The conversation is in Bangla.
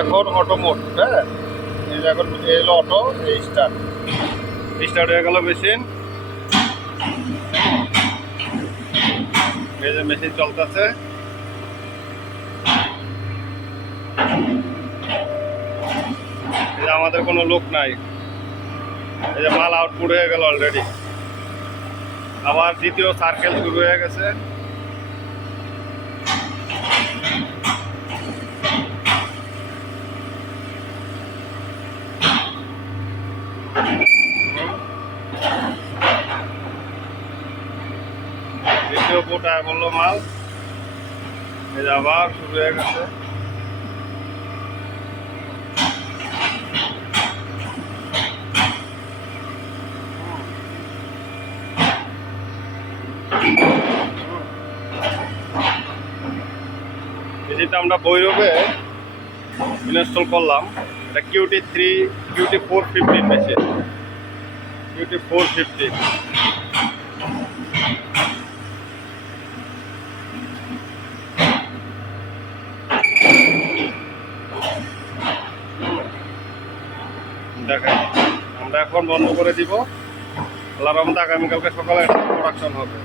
এখন অটো মোড। হ্যাঁ, এই যে এখন এলো অটো, এই স্টার্ট স্টার্ট হয়ে গেল মেশিন। এই যে মেশিন চলতেছে। এই যে আমাদের কোনো লোক নাই, এই যে মাল আউটপুট হয়ে গেল অলরেডি। আবার দ্বিতীয় সার্কেল শুরু হয়ে গেছে। দ্বিতীয় কোটায় বললো মাল, এই যে আবার শুরু হয়ে গেছে। যেটা আমরা ভৈরবে ইনস্টল করলাম, এটা QT 450 মেশিন। QT 450। দেখেন, আমরা এখন বন্ধ করে দিব। আল্লাহর রহমতে আগামীকালকে সকালে এটা প্রোডাকশন হবে।